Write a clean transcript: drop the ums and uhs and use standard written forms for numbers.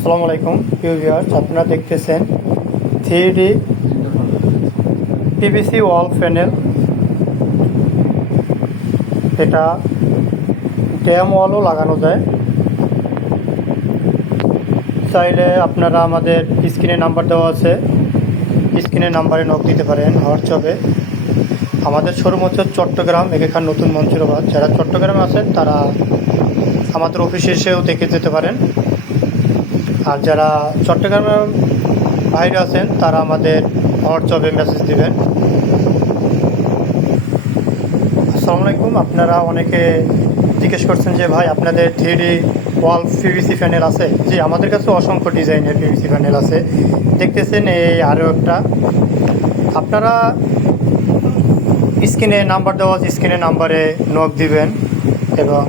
আসসালামু আলাইকুম প্রিয় ভিউয়ার্স, আপনারা দেখতেছেন 3D পিভিসি ওয়াল প্যানেল। এটা ড্যাম ওয়ালও লাগানো যায়। চাইলে আপনারা আমাদের স্ক্রিনে নাম্বার দেওয়া আছে, স্ক্রিনের নাম্বারে নক দিতে পারেন হোয়াটসঅ্যাপে। আমাদের শোরুম হচ্ছে চট্টগ্রাম এখান নতুন মঞ্চুরাবাদ। যারা চট্টগ্রামে আছেন তারা আমাদের অফিসে এসেও দেখে যেতে পারেন, আর যারা চট্টগ্রামের বাইরে আছেন তারা আমাদের হোয়াটসঅ্যাপে মেসেজ দিবেন। আসসালামু আলাইকুম। আপনারা অনেকে জিজ্ঞেস করছেন যে ভাই আপনাদের 3D ওয়াল পিভিসি প্যানেল আছে? জি, আমাদের কাছে অসংখ্য ডিজাইনের পিভিসি প্যানেল আছে। দেখতেছেন এই আরও একটা। আপনারা স্ক্রিনে নাম্বার দেওয়া আছে, স্ক্রিনে নাম্বারে নক দিবেন এবং